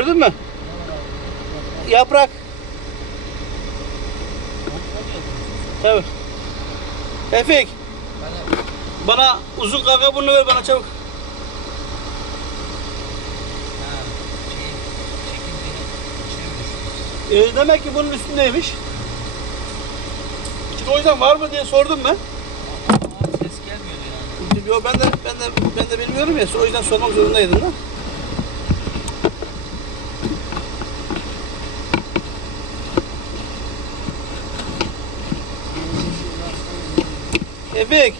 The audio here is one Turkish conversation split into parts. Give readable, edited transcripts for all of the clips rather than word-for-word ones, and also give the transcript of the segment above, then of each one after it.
Gördün mü? Yaprak. Tabii. Tevfik. Bana uzun kaka bunu ver bana çabuk. Demek ki bunun üstündeymiş. Şimdi o yüzden var mı diye sordum ben. Ses gelmiyordu yani. Yo, ben de bilmiyorum ya. O yüzden sormak zorundaydım da. Efik.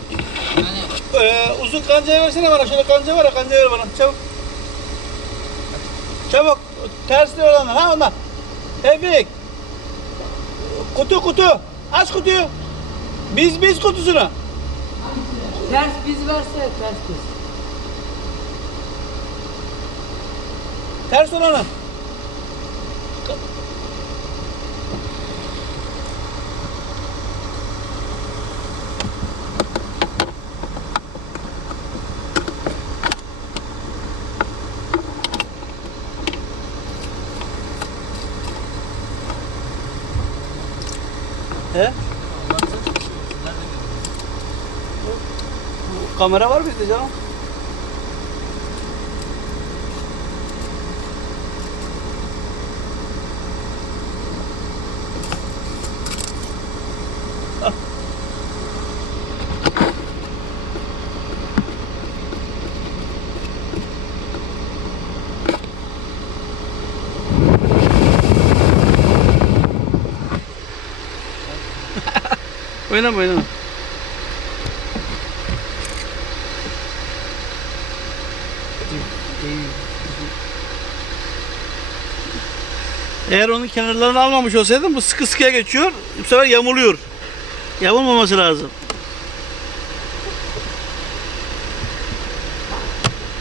Uzun kancayı versene bana. Şöyle kanca var ya, kancayı ver bana. Çabuk. Çabuk. Tersli olanlar ha onlar. Efik. Kutu. Aç kutuyu. Biz kutusunu. Ters biz verse ters biz. Ters olanı. He? Kamera var bizde canım. Oynama. Eğer onun kenarlarını almamış olsaydım bu sıkı sıkıya geçiyor. Bu sefer yamuluyor. Yamulmaması lazım.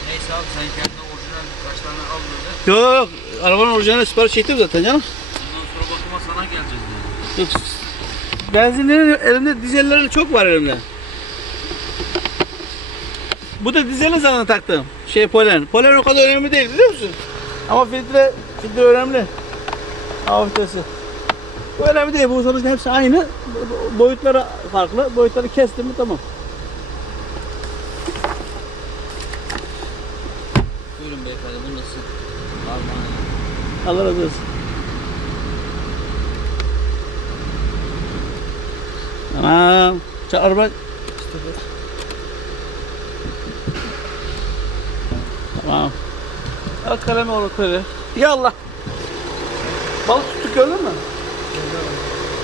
Neyse abi sen kendine orijinal birkaç tane al böyle. Yok. Arabanın orijinal sipariş çektim zaten canım. Ondan sonra bakıma sana geleceğiz yani. Benzinlerin elimde, dizellerin çok var elimde. Bu da dizeli zaten taktım. Polen. Polen o kadar önemli değil, biliyor musun? Ama filtre önemli. Hava filtresi. Bu önemli değil. Bu sonuçta hepsi aynı. Boyutları farklı. Boyutları kestim mi tamam. Buyurun beyefendi bu nasıl? Parmağına. Allah razı olsun. Tamam. Araba. Tamam. Al kalemi onu koy. Ya Allah. Balık tuttuk, gördün mü?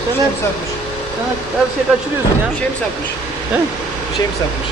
Bir şey mi sapmış? Sen her şeyi kaçırıyorsun ya. Bir şey mi sapmış? He? Bir şey mi sapmış?